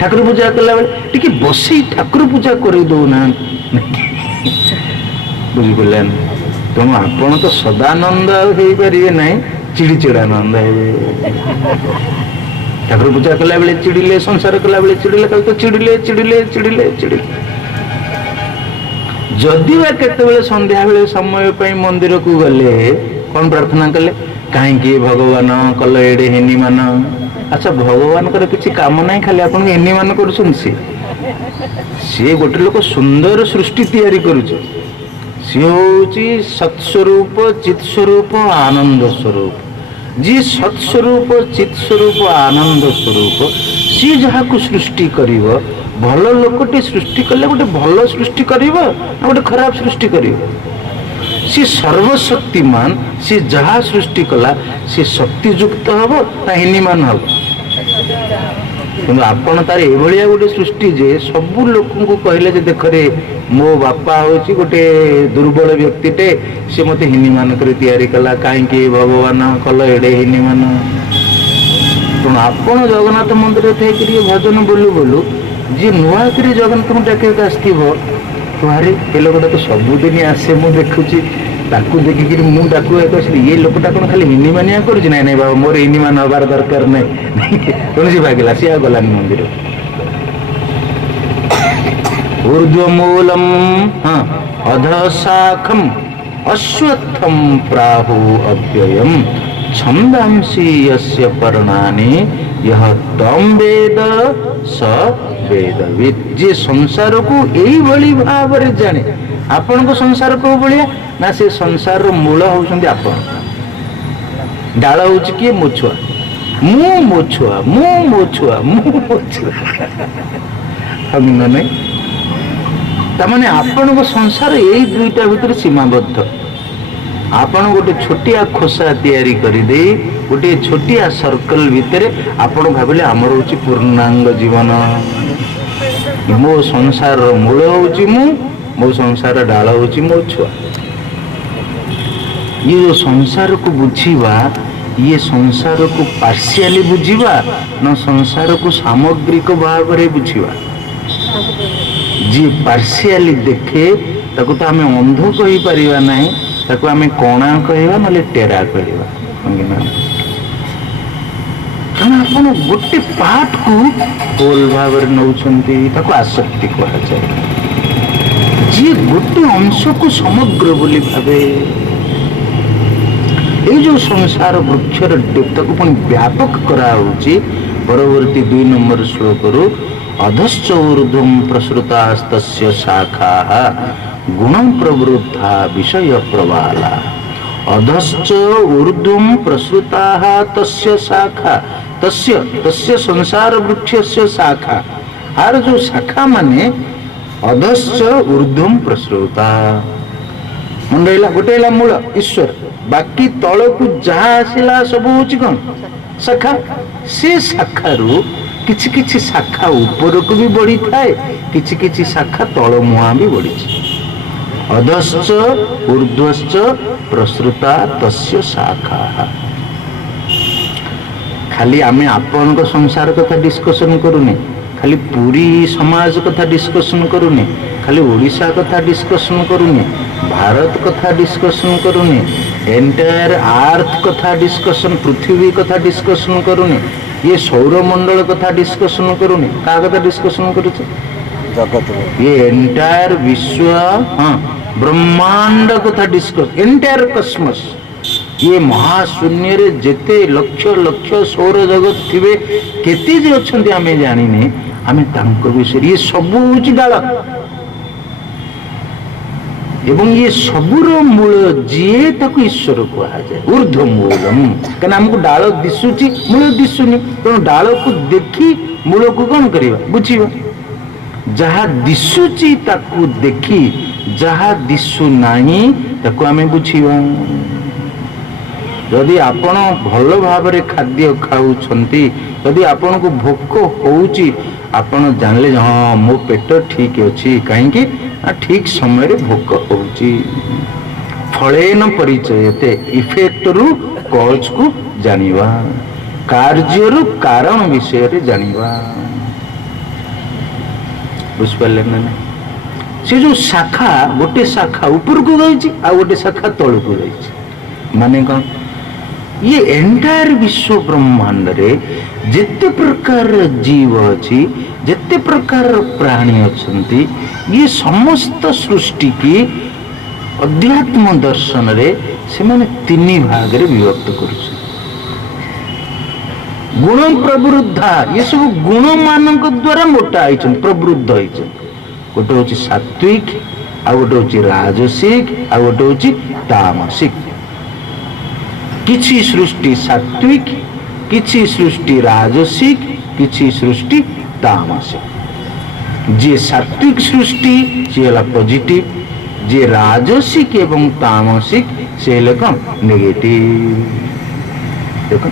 ଠାକୁର ପୂଜା କଲାବେଳେ ଟିକେ ବସେଇ ଠାକୁର ପୂଜା କରେଇ ଦେଉନାହାନ୍ତି, ବୁଝିପାରିଲେ ନା? ତେଣୁ ଆପଣ ତ ସଦାନନ୍ଦ ଆଉ ହେଇପାରିବେ ନାହିଁ, ଚିଡ଼ିଚିଡ଼ାନନ୍ଦ ହେବେ। ଠାକୁର ପୂଜା କଲାବେଳେ ଚିଡ଼ିଲେ, ସଂସାର କଲାବେଳେ ଚିଡ଼ିଲେ, କାଲି ତ ଚିଡ଼ିଲେ ଚିଡ଼ିଲେ ଚିଡ଼ିଲେ ଚିଡ଼ିଲେ। ଯଦି ବା କେତେବେଳେ ସନ୍ଧ୍ୟାବେଳେ ସମୟ ପାଇଁ ମନ୍ଦିରକୁ ଗଲେ କ'ଣ ପ୍ରାର୍ଥନା କଲେ? କାହିଁକି ଭଗବାନ କଲ ଏଡ଼େ ହେନିମାନ? ଆଚ୍ଛା, ଭଗବାନଙ୍କର କିଛି କାମ ନାହିଁ, ଖାଲି ଆପଣଙ୍କୁ ହେନିମାନ କରୁଛନ୍ତି। ସିଏ ଗୋଟେ ଲୋକ ସୁନ୍ଦର ସୃଷ୍ଟି ତିଆରି କରୁଛି, ସିଏ ହେଉଛି ସତ୍ସ୍ୱରୂପ ଚିତ୍ସ୍ୱରୂପ ଆନନ୍ଦ ସ୍ୱରୂପ। ଯିଏ ସତ୍ସ୍ୱରୂପ ଚିତ୍ସ୍ୱରୂପ ଆନନ୍ଦ ସ୍ୱରୂପ, ସିଏ ଯାହାକୁ ସୃଷ୍ଟି କରିବ, ଭଲ ଲୋକଟି ସୃଷ୍ଟି କଲେ ଗୋଟେ ଭଲ ସୃଷ୍ଟି କରିବ ନା ଗୋଟେ ଖରାପ ସୃଷ୍ଟି କରିବ? ସିଏ ସର୍ବଶକ୍ତିମାନ, ସିଏ ଯାହା ସୃଷ୍ଟି କଲା ସିଏ ଶକ୍ତିଯୁକ୍ତ ହବ ନା ହୀନିମାନ ହବ? କିନ୍ତୁ ଆପଣ ତାର ଏଭଳିଆ ଗୋଟେ ସୃଷ୍ଟି ଯେ ସବୁ ଲୋକଙ୍କୁ କହିଲେ ଯେ ଦେଖରେ ମୋ ବାପା ହେଉଛି ଗୋଟେ ଦୁର୍ବଳ ବ୍ୟକ୍ତିଟେ, ସେ ମୋତେ ହୀନିମାନ କରି ତିଆରି କଲା, କାହିଁକି ଭଗବାନ କଲ ଏଡ଼େ ହୀନିମାନ? ତେଣୁ ଆପଣ ଜଗନ୍ନାଥ ମନ୍ଦିରରେ ଥାଇକରି ଭଜନ ବୋଲୁ ବୋଲୁ ଯିଏ ନୂଆକରି ଜଗନ୍ନାଥଙ୍କୁ ଡାକିବାକୁ ଆସିଥିବ, ଆରେ ଏ ଲୋକଟା ତ ସବୁଦିନ ଆସେ, ମୁଁ ଦେଖୁଛି, ତାକୁ ଦେଖିକିରି ମୁଁ ଡାକୁବାକୁ ଆସିଲି, ଏ ଲୋକଟା କ'ଣ ଖାଲି ହିନିମାନିଆ କରୁଛି? ନାଇଁ ନାଇଁ ବାବା, ମୋର ହିନିମାନ ହବାର ଦରକାର ନାହିଁ। ତେଣୁ ସେ ଭାଗିଲା, ସିଏ ଆଉ ଗଲାନି ମନ୍ଦିର। ଊର୍ଧ୍ୱମୂଲମ୍ ଅଧଶାଖମ୍ ଅଶ୍ୱତ୍ଥଂ ପ୍ରାହୁ ଅବ୍ୟୟମ୍ ଛନ୍ଦାଂସି ୟସ୍ୟ ପର୍ଣାନି ୟଃ ତମ୍ ବେଦ ସ ବେଦବିତ୍। ଯିଏ ସଂସାରକୁ ଏଇଭଳି ଭାବରେ ଜାଣେ, ଆପଣଙ୍କ ସଂସାର କୋଉ ଭଳିଆ ନା ସେ ସଂସାରର ମୂଳ ହଉଛନ୍ତି ଆପଣ, ଡାଳ ହଉଛି କିଏ? ମୋ ଛୁଆ, ମୁଁ ମୋ ଛୁଆ, ମୁଁ ମୋ ଛୁଆ, ମୁଁ ମୋ ଛୁଆ। ନାଇଁ, ତାମାନେ ଆପଣଙ୍କ ସଂସାର ଏଇ ଦୁଇଟା ଭିତରେ ସୀମାବଦ୍ଧ। ଆପଣ ଗୋଟେ ଛୋଟିଆ ଖୋସା ତିଆରି କରିଦେଇ ଗୋଟିଏ ଛୋଟିଆ ସର୍କଲ ଭିତରେ ଆପଣ ଭାବିଲେ ଆମର ହଉଛି ପୂର୍ଣ୍ଣାଙ୍ଗ ଜୀବନ, ମୋ ସଂସାରର ମୂଳ ହଉଛି ମୁଁ, ମୋ ସଂସାର ଡାଳ ହଉଛି ମୋ ଛୁଆ। ଇଏ ଯୋଉ ସଂସାରକୁ ବୁଝିବା, ଇଏ ସଂସାରକୁ ପାର୍ସିଆଲି ବୁଝିବା ନା ସଂସାରକୁ ସାମଗ୍ରିକ ଭାବରେ ବୁଝିବା? ଯିଏ ପାର୍ସିଆଲି ଦେଖେ ତାକୁ ତ ଆମେ ଅନ୍ଧ କହିପାରିବା ନାହିଁ, ତାକୁ ଆମେ କଣା କହିବା, ନହେଲେ ଟେରା କହିବା। କାରଣ ଆପଣ ଗୋଟେ ପାର୍ଟକୁ ହୋଲ ଭାବରେ ନେଉଛନ୍ତି, ତାକୁ ଆସକ୍ତି କୁହାଯାଏ। ଯିଏ ଗୋଟେ ଅଂଶକୁ ସମଗ୍ର ବୋଲି ଭାବେ, ये जो संसार वृक्षर ताकू पुणी व्यापक कराऊँच परवर्ती 2 नंबर श्लोक अधश्च ऊर्ध्वं प्रसृतास्तस्य शाखाः गुणं प्रवृद्धा विषय प्रवाला। अधश्च ऊर्ध्वं प्रसृताः तस्य शाखा तस्य तस्य संसार वृक्षस्य शाखा आर जो शाखा माने अधश्च ऊर्ध्वं प्रसृता मंडला गोटे मूल ईश्वर बाकी तल को जहाँ आसला सब हूँ कौन शाखा से शाखारू किछि किछि शाखा ऊपर को भी बढ़ी थाए किछि किछि शाखा तल मुहां भी बढ़ी। अधश्च ऊर्ध्वश्च प्रसृता तस्य शाखा। खाली आमे आपन को संसार कथा डिस्कशन करूने खाली पूरी समाज कथा डिस्कशन करूने खाली ओडिशा कथा डिस्कशन करूने भारत कथा डिस्कशन करूने एंटायर अर्थ कथा डिस्कशन पृथ्वी कथा डिस्कशन करूने ये सौरमंडल कथा डिस्कशन करूने का कथा डिस्कशन करूचे जगत ये एंटायर विश्व हाँ ब्रह्मांड कथा डिस्कस एंटायर कस्मस ये महाशून्य रे जेते लक्ष लक्ष सौर जगत थिबे केते जे अछंती आमे जानिने आमे तांको विषय ये सबु होची डाल एवं ये सबुर मूल जीए ताको ईश्वर कहा जाए ऊर्ध्व मूलम कना हमको डाल दिसुची मूल दिसुनी तो डाल को देखी मूल को कोन करिवा बुझिबा जहा दिसुची ताको देखी जहा दिसु नाही ताको आमे बुझिबा। यदि आपण भल भाव खाद्य खाऊछंती यदि आपण को भोक होउची आपण जानले हाँ मो पेट ठीक अछि कहीं ठीक समय रे भोक होउची। फलेन परिचयते इफेक्ट रु कॉज को जानिबा कार्य रु कारण विषय रे जानिबा बुझ पाले ना से जो शाखा गोटे शाखा ऊपर को गई आ गोटे शाखा तल को गई माने कौन ये एंटायर विश्व ब्रह्मांड रे जिते प्रकार जीव अच्छी जिते प्रकार प्राणी अच्छी ये समस्त सृष्टि की अध्यात्म दर्शन रे से माने 3 भाग रे विभक्त कर गुण प्रवृद्धा ये सब गुण मानक द्वारा मोटा आई प्रवृद्ध होई गोटे हूँ सात्विक आ गोटे हूँ राजसिक आ गोटे हूँ तामसिक किछि सृष्टि सात्विक किछि सृष्टि राजसिक किछि सृष्टि तामसिक जे सात्विक सृष्टि से हला पॉजिटिव जे राजसिक एवं तामसिक से हला कौन नेगेटिव। देखो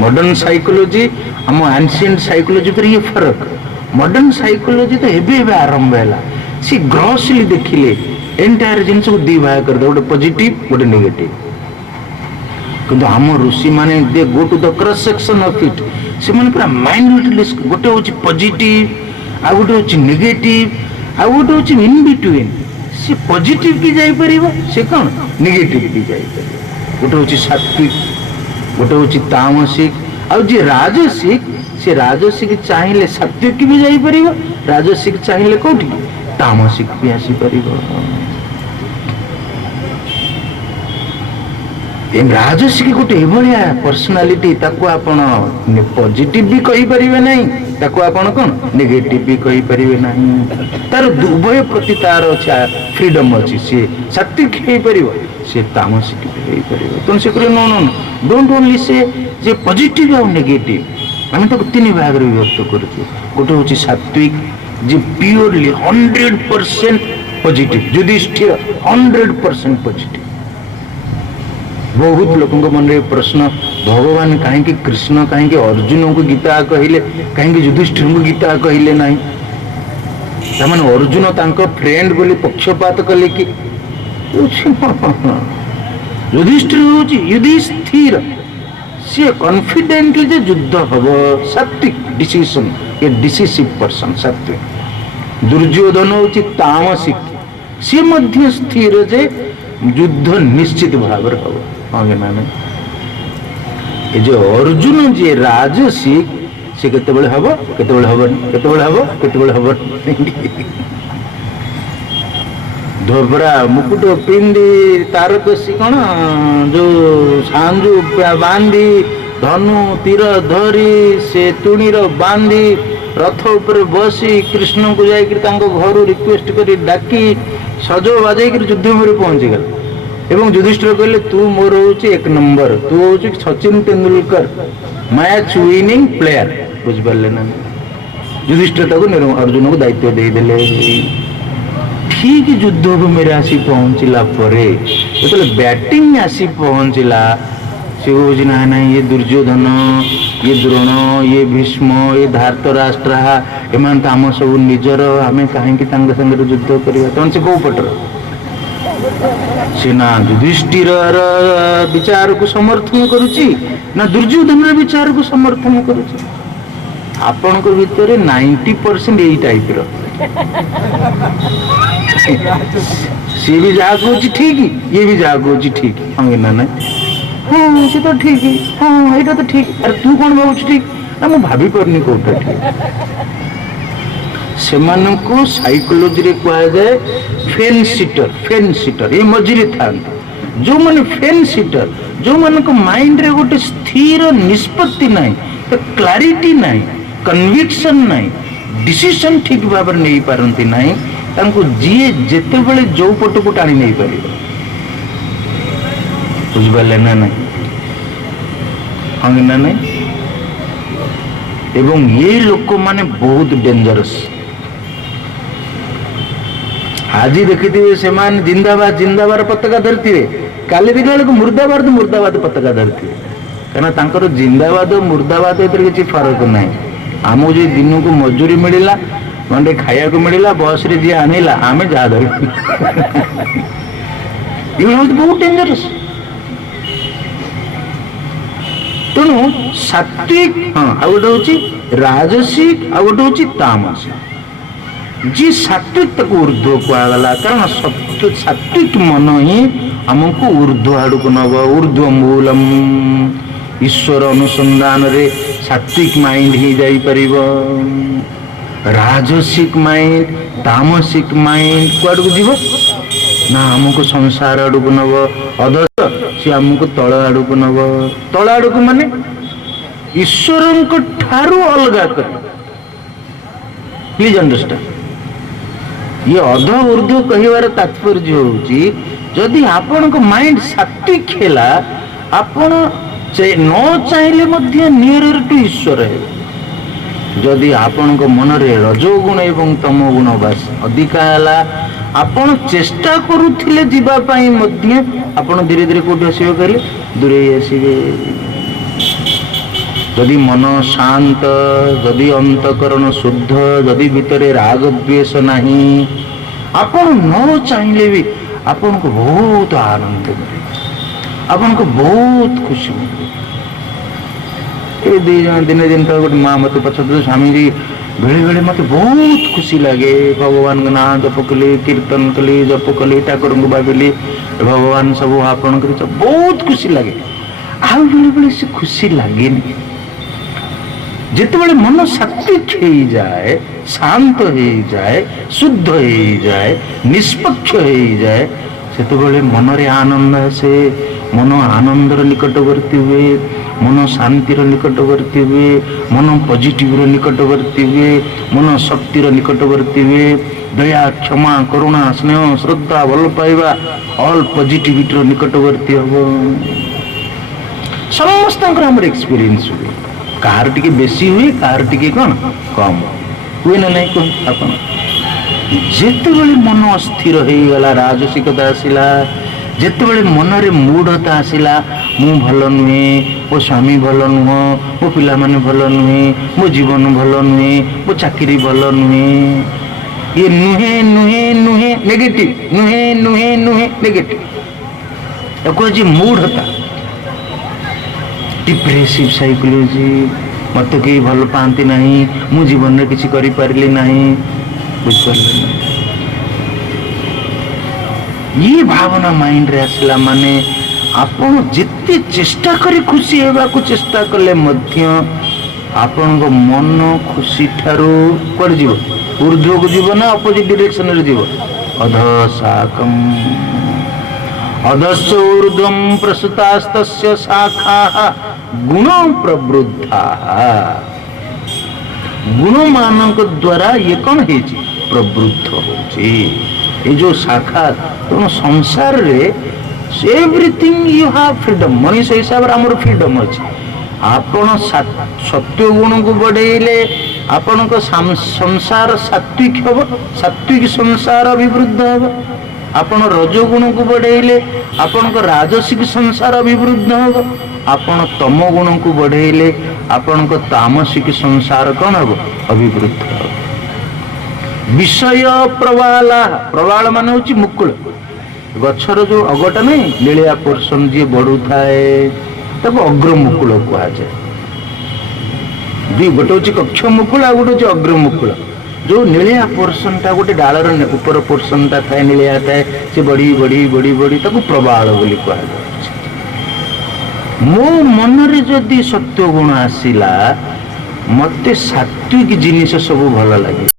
मॉडर्न साइकोलॉजी हम एंशिएंट साइकोलॉजी पर ये फर्क मॉडर्न साइकोलॉजी तो एबे आरंभ हैला सी ग्रॉसली देखिले एंटायर जिंस को दी भाग कर दे गोटे पॉजिटिव गोटे नेगेटिव किंतु हम ऋषि माने they go to the cross section of it से माने पूरा माइन्यूटली गोटे होची पॉजिटिव आ गोटे होची नेगेटिव आ गोटे होची इन बिटवीन से पॉजिटिव की जाई परिबो से कोन नेगेटिव की जाई परिबो गोटे होची सात्विक गोटे होची तामसिक आ जे राजसिक से राजसिक चाहिए सात्विक की भी जाई परिबो राजसिक चाहिए कोठी तामसिक भी आसी परिबो। राजसिक गोटे एभलिया पर्सनालिटी ताको आपण पॉजिटिव भी कहि परिबे नहीं ताको आपण कोन नेगेटिव भी कहि परिबे नहीं तार उभय प्रति तार फ्रीडम अछि से सात्विक हे परिबो से तामसिक हे परिबो तो से करे no no don't only say J positive और नेगेटिव आम ताको 3 भाग रे विभक्त करछु गोटे होछि सात्विक जे प्योरली 100% पॉजिटिव युधिष्ठिर 100% पॉजिटिव। बहुत लोगों मन रे प्रश्न भगवान कहीं कृष्ण कहीं अर्जुन को गीता कहले कहीं युधिष्ठिर को गीता कहले नहीं तमने अर्जुन तांको फ्रेंड बोली पक्षपात कले कि युधिष्ठिर होची युधिष्ठिर से कॉन्फिडेंटली जे युद्ध हबो सात्विक डिसीजन ए डिसिसिव पर्सन सात्विक। दुर्योधन होची तामसिक से मध्य स्थिर जे युद्ध निश्चित भाव रे हबो आगे माने ए जो अर्जुन जे राजसिक से केते बेले हबो केते बेले हबो केते बेले हबो केते बेले हबो ଧୋବରା ମୁକୁଟ ପିନ୍ଧି ତାରକସି କଣ ଯୋଉ ସାଞ୍ଜୁ ବାନ୍ଧି ଧନୁ ତୀର ଧରି ସେ ତୁଣୀର ବାନ୍ଧି ରଥ ଉପରେ ବସି କୃଷ୍ଣଙ୍କୁ ଯାଇକରି ତାଙ୍କ ଘରୁ ରିକ୍ୱେଷ୍ଟ କରି ଡାକି ସଜ ବାଜେଇକିରି ଯୁଦ୍ଧ ଉପରେ ପହଞ୍ଚିଗଲା ଏବଂ ଯୁଧିଷ୍ଠିର କହିଲେ ତୁ ମୋର ହଉଛି 1 ନମ୍ବର, ତୁ ହଉଛି Sachin Tendulkar, match winning player. ବୁଝିପାରିଲେ ନା? ଯୁଧିଷ୍ଠିର ତାକୁ ଅର୍ଜୁନକୁ ଦାୟିତ୍ୱ ଦେଇଦେଲେ। ଠିକ ଯୁଦ୍ଧ ଭୂମିରେ ଆସି ପହଞ୍ଚିଲା ପରେ ଯେତେବେଳେ ବ୍ୟାଟିଂ ଆସି ପହଞ୍ଚିଲା ସେ କହୁଛି ନା ନାଇଁ ଇଏ ଦୁର୍ଯ୍ୟୋଧନ, ଇଏ ଦ୍ରୋଣ, ଇଏ ଭୀଷ୍ମ, ଇଏ ଧାର୍ତରାଷ୍ଟ୍ର, ଏମାନେ ତ ଆମ ସବୁ ନିଜର, ଆମେ କାହିଁକି ତାଙ୍କ ସାଙ୍ଗରେ ଯୁଦ୍ଧ କରିବା? ତେଣୁ ସେ କୋଉ ପଟର? ସେ ନା ଯୁଧିଷ୍ଠିରର ବିଚାରକୁ ସମର୍ଥନ କରୁଛି ନା ଦୁର୍ଯ୍ୟୋଧନର ବିଚାରକୁ ସମର୍ଥନ କରୁଛି? ଆପଣଙ୍କ ଭିତରେ 90% ଏଇ ଟାଇପର। ସିଏ ବି ଯାହା କହୁଛି ଠିକ, ଇଏ ବି ଯାହା କହୁଛି ଠିକ। ହଁ କି ନା ନାଇଁ? ହଁ ସେ ତ ଠିକ, ହଁ ଏଇଟା ତ ଠିକ, ଆରେ ତୁ କଣ ଭାବୁଛୁ ଠିକ? ନା ମୁଁ ଭାବି ପାରୁନି କୋଉଟା ଠିକ। ସେମାନଙ୍କୁ ସାଇକୋଲୋଜିରେ କୁହାଯାଏ ଫେନ୍ ସିଟର। ଫେନ୍ ସିଟର ଏଇ ମଝିରେ ଥାନ୍ତି ଯୋଉମାନେ ଫେନ୍ ସିଟର, ଯୋଉମାନଙ୍କ ମାଇଣ୍ଡରେ ଗୋଟେ ସ୍ଥିର ନିଷ୍ପତ୍ତି ନାହିଁ, କ୍ଲାରିଟି ନାହିଁ, କନଭିକ୍ସନ ନାହିଁ, ଡିସିସନ ଠିକ ଭାବରେ ନେଇପାରନ୍ତି ନାହିଁ, ତାଙ୍କୁ ଯିଏ ଯେତେବେଳେ ଯୋଉ ପଟକୁ ଟାଣି ନେଇପାରିବ। ବୁଝିପାରିଲେ ନା ନାଇଁ? ହଁ କି ନା ନାଇଁ? ଏବଂ ଏଇ ଲୋକମାନେ ବହୁତ ଡେଞ୍ଜରସ୍। ଆଜି ଦେଖିଥିବେ ସେମାନେ ଜିନ୍ଦାବାଦ ଜିନ୍ଦାବାଦ ପତାକା ଧରିଥିବେ, କାଲି ଦେଖିଲା ବେଳକୁ ମୁର୍ଦାବାଦ ମୁର୍ଦାବାଦ ପତାକା ଧରିଥିବେ। କାହିଁକିନା ତାଙ୍କର ଜିନ୍ଦାବାଦ ମୁର୍ଦାବାଦ ଏଥିରେ କିଛି ଫରକ ନାହିଁ। ଆମକୁ ଯଦି ଦିନକୁ ମଜୁରୀ ମିଳିଲା, ଗଣ୍ଡେ ଖାଇବାକୁ ମିଳିଲା, ବସରେ ଯିଏ ଆଣିଲା, ଆମେ ଯାହା ଧରିବୁ। ଏଗୁলো ହଉଛି ବହୁତ ଡେଞ୍ଜରସ୍। ତେଣୁ ସାତ୍ଵିକ, ହଁ, ଆଉ ଗୋଟେ ହଉଛି ରାଜସିକ, ଆଉ ଗୋଟେ ହଉଛି ତାମସିକ। ଯିଏ ସାତ୍ଵିକ ତାକୁ ଉର୍ଦ୍ଧ୍ୱ କୁହାଗଲା, କାରଣ ସାତ୍ଵିକ ମନ ହିଁ ଆମକୁ ଉର୍ଦ୍ଧ୍ୱ ଆଡକୁ ନବ। ଉର୍ଦ୍ଧ୍ୱ ମୂଲମ୍, ଈଶ୍ୱର ଅନୁସନ୍ଧାନରେ ସାତ୍ଵିକ ମାଇଣ୍ଡ ହିଁ ଯାଇପାରିବ। ରାଜସିକ ମାଇଣ୍ଡ, ତାମସିକ ମାଇଣ୍ଡ କୁଆଡକୁ ଯିବ ନା ଆମକୁ ସଂସାର ଆଡକୁ ନବ। ଅଧସ୍ତ ସେ ଆମକୁ ତଳ ଆଡକୁ ନବ। ତଳ ଆଡକୁ ମାନେ ଈଶ୍ୱରଙ୍କ ଠାରୁ ଅଲଗା କରି। Please understand. ଇଏ ଅଧ ଉର୍ଦ୍ଧ୍ୱ କହିବାର ତାତ୍ପର୍ଯ୍ୟ ହଉଛି ଯଦି ଆପଣଙ୍କ ମାଇଣ୍ଡ ସାତ୍ଵିକ ହେଲା, ଆପଣ ନ ଚାହିଁଲେ ମଧ୍ୟ ନିୟର ଟୁ ଈଶ୍ୱର ହେବେ। ଯଦି ଆପଣଙ୍କ ମନରେ ରଜୋଗୁଣ ଏବଂ ତମ ଗୁଣ ବାସ ଅଧିକା ହେଲା, ଆପଣ ଚେଷ୍ଟା କରୁଥିଲେ ଯିବା ପାଇଁ ମଧ୍ୟ ଆପଣ ଧୀରେ ଧୀରେ କୋଉଠି ଆସିବେ କହିଲେ? ଦୂରେଇ ଆସିବେ। ଯଦି ମନ ଶାନ୍ତ, ଯଦି ଅନ୍ତଃକରଣ ଶୁଦ୍ଧ, ଯଦି ଭିତରେ ରାଗ ଦ୍ୱେଷ ନାହିଁ, ଆପଣ ନ ଚାହିଁଲେ ବି ଆପଣଙ୍କୁ ବହୁତ ଆନନ୍ଦ ମିଳିବ, ଆପଣଙ୍କୁ ବହୁତ ଖୁସି ମିଳିବ। ଏ ଦିନେ ଦିନ ତଳେ ଗୋଟେ ମା ମତେ ପଚାରୁଥିଲେ, ସ୍ୱାମୀଜୀ ବେଳେ ବେଳେ ମତେ ବହୁତ ଖୁସି ଲାଗେ, ଭଗବାନଙ୍କ ନାଁ ଜପ କଲି, କୀର୍ତ୍ତନ କଲି, ଜପ କଲି, ଠାକୁରଙ୍କୁ ଭାବିଲି, ଭଗବାନ ସବୁ ଆପଣଙ୍କର ବହୁତ ଖୁସି ଲାଗେ। ଆଉ ବେଳେ ବେଳେ ସେ ଖୁସି ଲାଗେନି। ଯେତେବେଳେ ମନ ସାତ୍ଵିକ ହେଇଯାଏ, ଶାନ୍ତ ହେଇଯାଏ, ଶୁଦ୍ଧ ହେଇଯାଏ, ନିଷ୍ପକ୍ଷ ହେଇଯାଏ, ସେତେବେଳେ ମନରେ ଆନନ୍ଦ ଆସେ। ମନ ଆନନ୍ଦର ନିକଟବର୍ତ୍ତୀ ହୁଏ, ମନ ଶାନ୍ତିର ନିକଟବର୍ତ୍ତୀ ହୁଏ, ମନ ପଜିଟିଭର ନିକଟବର୍ତ୍ତୀ ହୁଏ, ମନ ଶକ୍ତିର ନିକଟବର୍ତ୍ତୀ ହୁଏ। ଦୟା, କ୍ଷମା, କରୁଣା, ସ୍ନେହ, ଶ୍ରଦ୍ଧା, ଭଲ ପାଇବା, ଅଲ୍ ପଜିଟିଭିଟିର ନିକଟବର୍ତ୍ତୀ ହବ। ସମସ୍ତଙ୍କର ଆମର ଏକ୍ସପିରିଏନ୍ସ ହୁଏ। କାହାର ଟିକେ ବେଶୀ ହୁଏ, କାହାର ଟିକେ କଣ କମ ହୁଏ ନା ନାଇଁ କୁହନ୍ତୁ ଆପଣ? ଯେତେବେଳେ ମନ ଅସ୍ଥିର ହେଇଗଲା, ରାଜସିକତା ଆସିଲା, ଯେତେବେଳେ ମନରେ ମୂଢ଼ତା ଆସିଲା, ମୁଁ ଭଲ ନୁହେଁ, ମୋ ସ୍ୱାମୀ ଭଲ ନୁହଁ, ମୋ ପିଲାମାନେ ଭଲ ନୁହେଁ, ମୋ ଜୀବନ ଭଲ ନୁହେଁ, ମୋ ଚାକିରି ଭଲ ନୁହେଁ, ଇଏ ନୁହେଁ ନୁହେଁ ନୁହେଁ ନେଗେଟିଭ, ନୁହେଁ ନୁହେଁ ନୁହେଁ ନେଗେଟିଭ, ତାକୁ ଆଜି ମୂଢ଼ତା, डिप्रेसिव साइकोलॉजी, मत केही भल पाती नहीं, मु जीवन में किसी करि पारली नहीं। बुझिपारे ये भावना माइंड रे आसला माने आपण जिते चेष्टा करी खुशी हेबा को चेष्टा कले मध्य आपण को मन खुशी ठारू कोड जीव ऊर्ध्व को जीव ना अपोजिट डायरेक्शन रे जीव? अधशाकम् अधस्य ऊर्ध्वं प्रसुतास्तस्य शाखाः गुण प्रवृद्धाः। गुण मानक द्वारा ये कौन है प्रवृद्ध होची ये जो शाखा तेणु संसार रे everything you have freedom Manish हिसाब से आमर फ्रीडम अच्छे आपण सत्य गुण को बढ़ेले आपण संसार सात्विक हम सात्विक संसार अभिवृद्ध हम आपण रजगुण को बढ़ेले आपण राजसिक संसार अभिवृद्ध हम आपण तम गुण को बढ़ेले आपण तामसिक संसार कौन हम अभिवृद्ध हम। विषय प्रवाला प्रवाल मान हूँ मुकुल गछर जो अगटा नहीं लीलिया पोर्सन जी बढ़ू थाए ताको अग्रमुकुल कहुए गोटे हूँ कक्ष मुकुल आ गोटे हूँ अग्रमुकुल जो नीलिया पोर्सन टा गोटे डालर ऊपर पोर्सन टा थाए नीलिया थाए से बढ़ी बढ़ी बढ़ी बढ़ी ताको प्रबाल बोली कहुए। मो मन रे जदि सत्य गुण आसिला मते सात्विक जिनिस सब भल लगे।